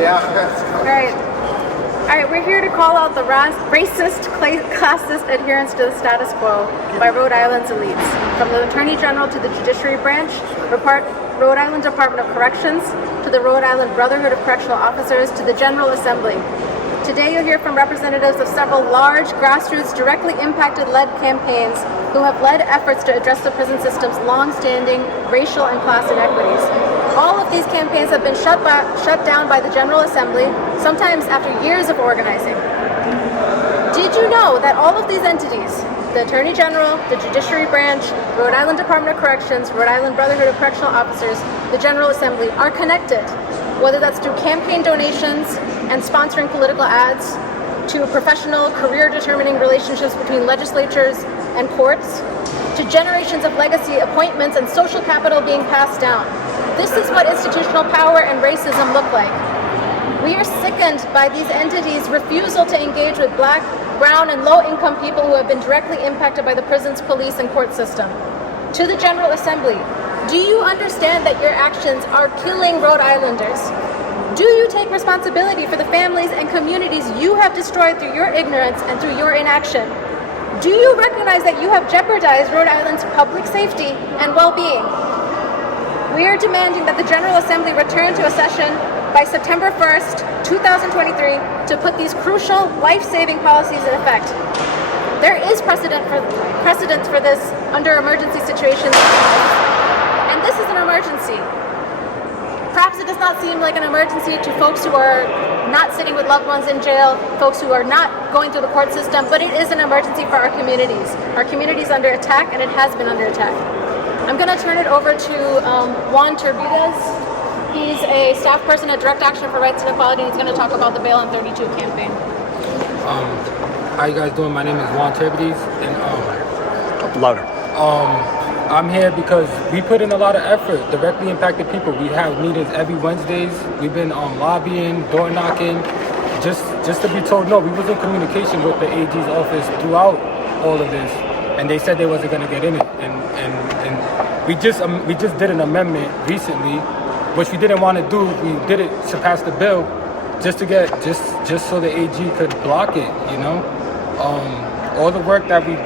Yeah, that's Right. All right, we're here to call out the racist, classist adherence to the status quo by Rhode Island's elites. From the Attorney General to the Judiciary Branch, Rhode Island Department of Corrections, to the Rhode Island Brotherhood of Correctional Officers, to the General Assembly. Today you'll hear from representatives of several large, grassroots, directly impacted-led campaigns who have led efforts to address the prison system's long-standing racial and class inequities. All of these campaigns have been shut down by the General Assembly, sometimes after years of organizing. Did you know that all of these entities, the Attorney General, the Judiciary Branch, Rhode Island Department of Corrections, Rhode Island Brotherhood of Correctional Officers, the General Assembly, are connected, whether that's through campaign donations and sponsoring political ads, to professional, career-determining relationships between legislatures and courts, to generations of legacy appointments and social capital being passed down. This is what institutional power and racism look like. We are sickened by these entities' refusal to engage with Black, brown, and low-income people who have been directly impacted by the prisons, police, and court system. To the General Assembly, do you understand that your actions are killing Rhode Islanders? Do you take responsibility for the families and communities you have destroyed through your ignorance and through your inaction? Do you recognize that you have jeopardized Rhode Island's public safety and well-being? We are demanding that the General Assembly return to a session by September 1st, 2023, to put these crucial, life-saving policies in effect. There is precedent for this under emergency situations, and this is an emergency. Perhaps it does not seem like an emergency to folks who are not sitting with loved ones in jail, folks who are not going through the court system, but it is an emergency for our communities. Our community is under attack, and it has been under attack. I'm going to turn it over to Juan Turbidez. He's a staff person at Direct Action for Rights and Equality, and he's going to talk about the Bail on 32 campaign. How you guys doing? My name is Juan Turbidez, and Louder. I'm here because we put in a lot of effort, directly impacted people. We have meetings every Wednesdays. We've been lobbying, door knocking, just to be told no. We was in communication with the AG's office throughout all of this, and they said they wasn't going to get in it. And we just did an amendment recently, which we didn't want to do. We did it to pass the bill, just so the AG could block it. You know, all the work that we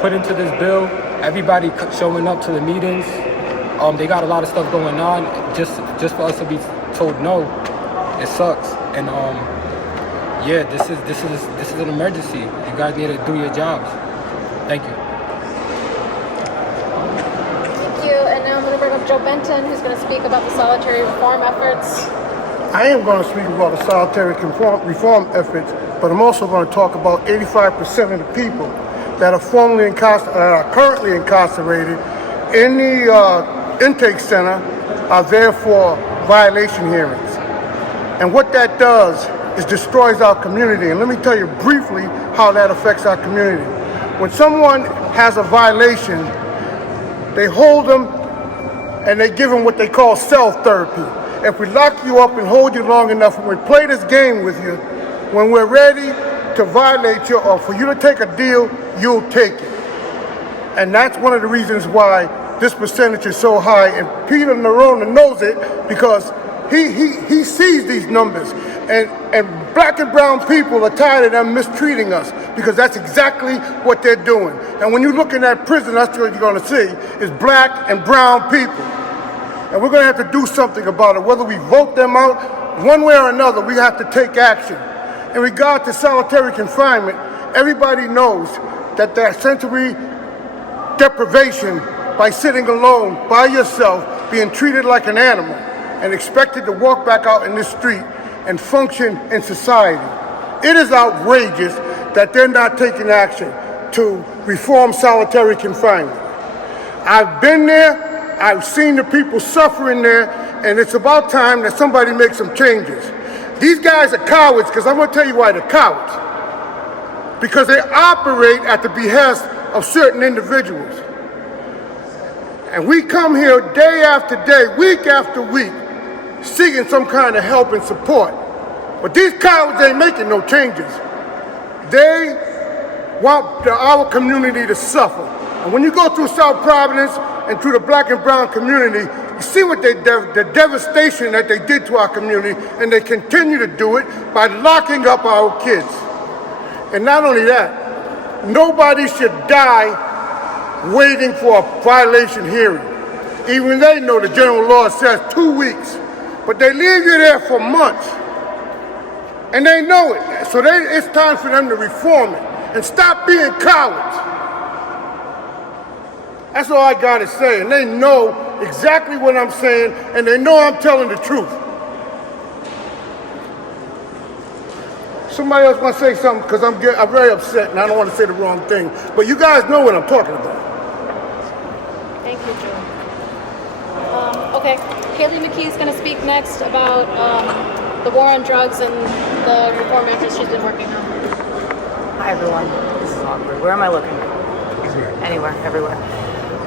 put into this bill. Everybody showing up to the meetings. They got a lot of stuff going on. Just for us to be told no, it sucks. And yeah, this is an emergency. You guys need to do your jobs. Thank you. Thank you. And now I'm going to bring up Joe Benton, who's going to speak about the solitary reform efforts. I am going to speak about the solitary reform efforts, but I'm also going to talk about 85% of the people that are currently incarcerated in the intake center are there for violation hearings. And what that does is destroys our community. And let me tell you briefly how that affects our community. When someone has a violation, they hold them and they give them what they call cell therapy. If we lock you up and hold you long enough and we play this game with you, when we're ready to violate you or for you to take a deal, you'll take it. And that's one of the reasons why this percentage is so high. And Peter Nerona knows it because he sees these numbers. And Black and brown people are tired of them mistreating us because that's exactly what they're doing. And when you look in that prison, that's what you're going to see is Black and brown people. And we're going to have to do something about it. Whether we vote them out, one way or another, we have to take action. In regard to solitary confinement, everybody knows that sensory deprivation by sitting alone by yourself, being treated like an animal, and expected to walk back out in the street and function in society. It is outrageous that they're not taking action to reform solitary confinement. I've been there, I've seen the people suffering there, and it's about time that somebody makes some changes. These guys are cowards, because I'm going to tell you why they're cowards. Because they operate at the behest of certain individuals. And we come here day after day, week after week, seeking some kind of help and support. But these cowards ain't making no changes. They want our community to suffer. And when you go through South Providence and through the Black and brown community, You see what the devastation that they did to our community, and they continue to do it by locking up our kids. And not only that, nobody should die waiting for a violation hearing. Even they know the general law says 2 weeks, but they leave you there for months. And they know it. So it's time for them to reform it and stop being cowards. That's all I gotta say. And they know exactly what I'm saying, and they know I'm telling the truth. Somebody else want to say something, because I'm very upset and I don't want to say the wrong thing. But you guys know what I'm talking about. Thank you, Joe. Okay, Haley McKee is going to speak next about the war on drugs and the reform efforts she's been working on. Hi everyone. This is awkward. Where am I looking? Anywhere, everywhere.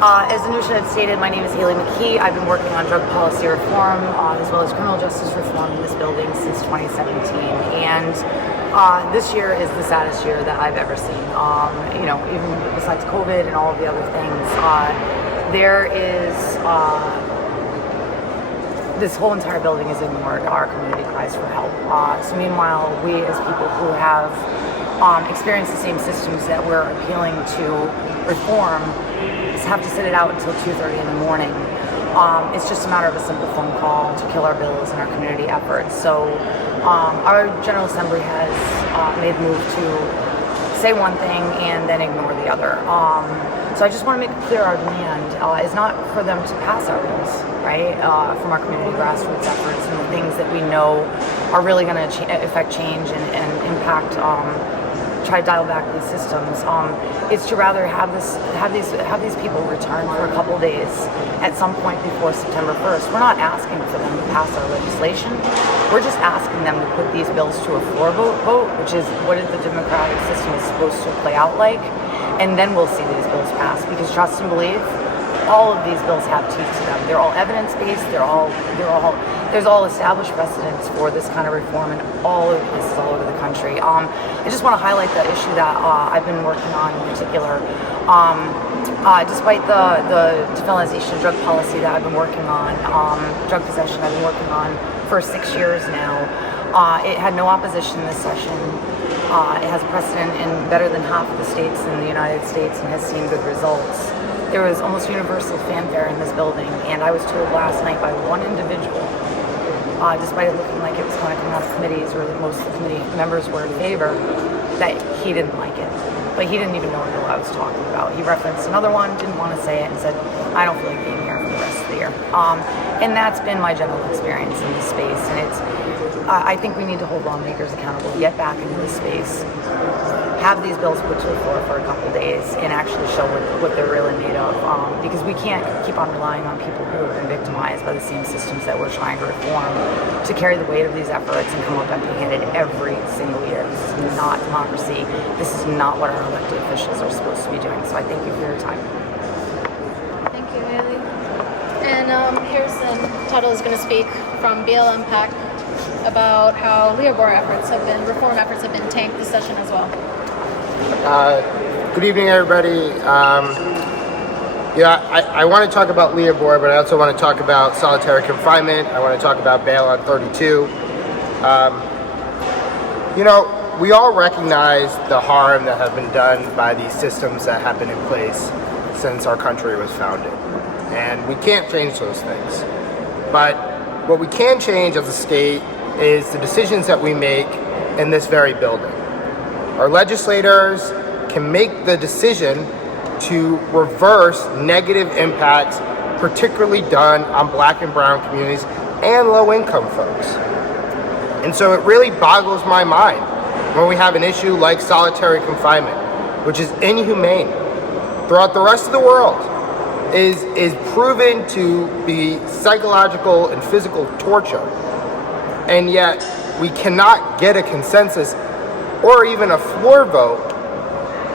As Anusha had stated, my name is Haley McKee. I've been working on drug policy reform as well as criminal justice reform in this building since 2017. And this year is the saddest year that I've ever seen. You know, even besides COVID and all of the other things, there is this whole entire building is ignored. Our community cries for help. So meanwhile, we as people who have experienced the same systems that we're appealing to reform have to sit it out until 2:30 in the morning. It's just a matter of a simple phone call to kill our bills and our community efforts. So our General Assembly has made the move to say one thing and then ignore the other. So I just want to make it clear our demand is not for them to pass our bills, right, from our community grassroots efforts and the things that we know are really going to affect change and impact, try to dial back these systems. It's to rather have these people return for a couple days at some point before September 1st. We're not asking for them to pass our legislation. We're just asking them to put these bills to a floor vote, which is what the democratic system is supposed to play out like. And then we'll see these bills pass, because trust and believe, all of these bills have teeth to them. They're all evidence-based. There's all established precedents for this kind of reform in all of places all over the country. I just want to highlight the issue that I've been working on in particular. Despite the depenalization of drug policy that I've been working on, drug possession I've been working on for 6 years now, it had no opposition this session. It has precedent in better than half of the states in the United States and has seen good results. There was almost universal fanfare in this building, and I was told last night by one individual, despite it looking like it was going to come out of committees or that most of the committee members were in favor, that he didn't like it. But he didn't even know what bill I was talking about. He referenced another one, didn't want to say it, and said, I don't feel like being here for the rest of the year. And that's been my general experience in this space, and I think we need to hold lawmakers accountable, get back into this space, have these bills put to the floor for a couple days, and actually show what they're really made of. Because we can't keep on relying on people who have been victimized by the same systems that we're trying to reform to carry the weight of these efforts and come up empty-handed every single year. This is not democracy. This is not what our elected officials are supposed to be doing. So I thank you for your time. Thank you, Haley. And Harrison Tuttle is going to speak from BLM PAC about how reform efforts have been tanked this session as well. Good evening, everybody. I want to talk about Leobor, but I also want to talk about solitary confinement. I want to talk about bail on 32. We all recognize the harm that has been done by these systems that have been in place since our country was founded. And we can't change those things. But what we can change as a state is the decisions that we make in this very building. Our legislators can make the decision to reverse negative impacts, particularly done on Black and brown communities and low-income folks. And so it really boggles my mind when we have an issue like solitary confinement, which is inhumane throughout the rest of the world, is proven to be psychological and physical torture. And yet we cannot get a consensus or even a floor vote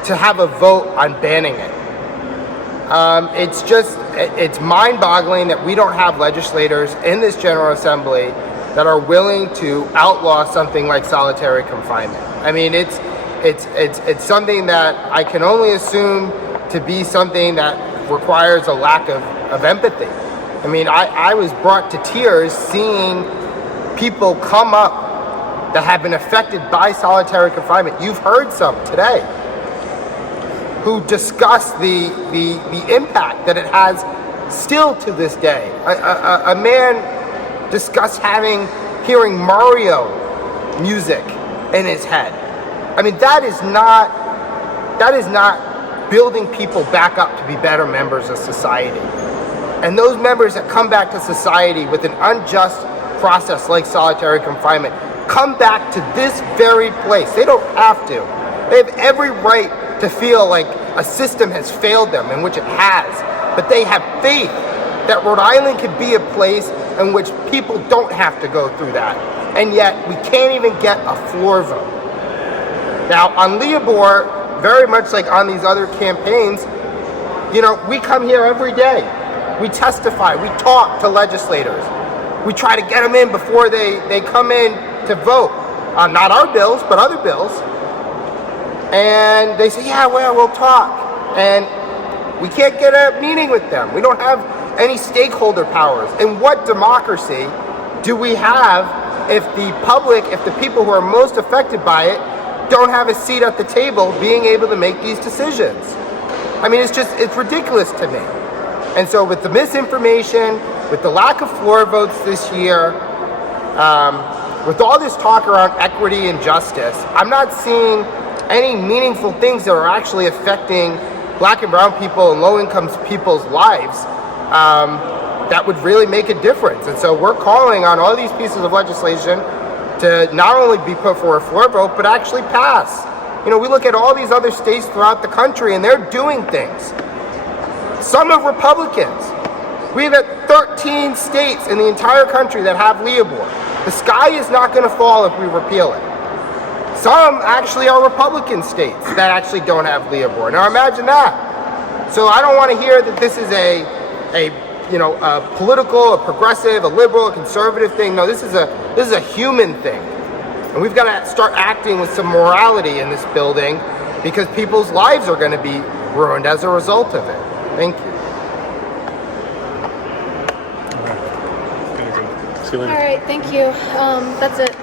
to have a vote on banning it. It's mind-boggling that we don't have legislators in this General Assembly that are willing to outlaw something like solitary confinement. I mean, it's something that I can only assume to be something that requires a lack of empathy. I mean, I was brought to tears seeing people come up that have been affected by solitary confinement. You've heard some today who discuss the impact that it has still to this day. A man discussed hearing Mario music in his head. I mean, that is not building people back up to be better members of society. And those members that come back to society with an unjust process like solitary confinement come back to this very place. They don't have to. They have every right to feel like a system has failed them, in which it has. But they have faith that Rhode Island can be a place in which people don't have to go through that. And yet we can't even get a floor vote. Now on Leobor, very much like on these other campaigns, you know, we come here every day. We testify, we talk to legislators. We try to get them in before they come in to vote on not our bills, but other bills. And they say, yeah, well, we'll talk. And we can't get a meeting with them. We don't have any stakeholder powers. And what democracy do we have if the public, if the people who are most affected by it don't have a seat at the table being able to make these decisions? I mean, it's ridiculous to me. And so with the misinformation, with the lack of floor votes this year, with all this talk around equity and justice, I'm not seeing any meaningful things that are actually affecting Black and brown people and low-income people's lives that would really make a difference. And so we're calling on all these pieces of legislation to not only be put for a floor vote, but actually pass. You know, we look at all these other states throughout the country and they're doing things. Some are Republicans. We have 13 states in the entire country that have Leobor. The sky is not going to fall if we repeal it. Some actually are Republican states that actually don't have Leobor. Now imagine that. So I don't want to hear that this is a political, a progressive, a liberal, a conservative thing. No, this is a human thing. And we've got to start acting with some morality in this building because people's lives are going to be ruined as a result of it. Thank you. All right, thank you. That's it.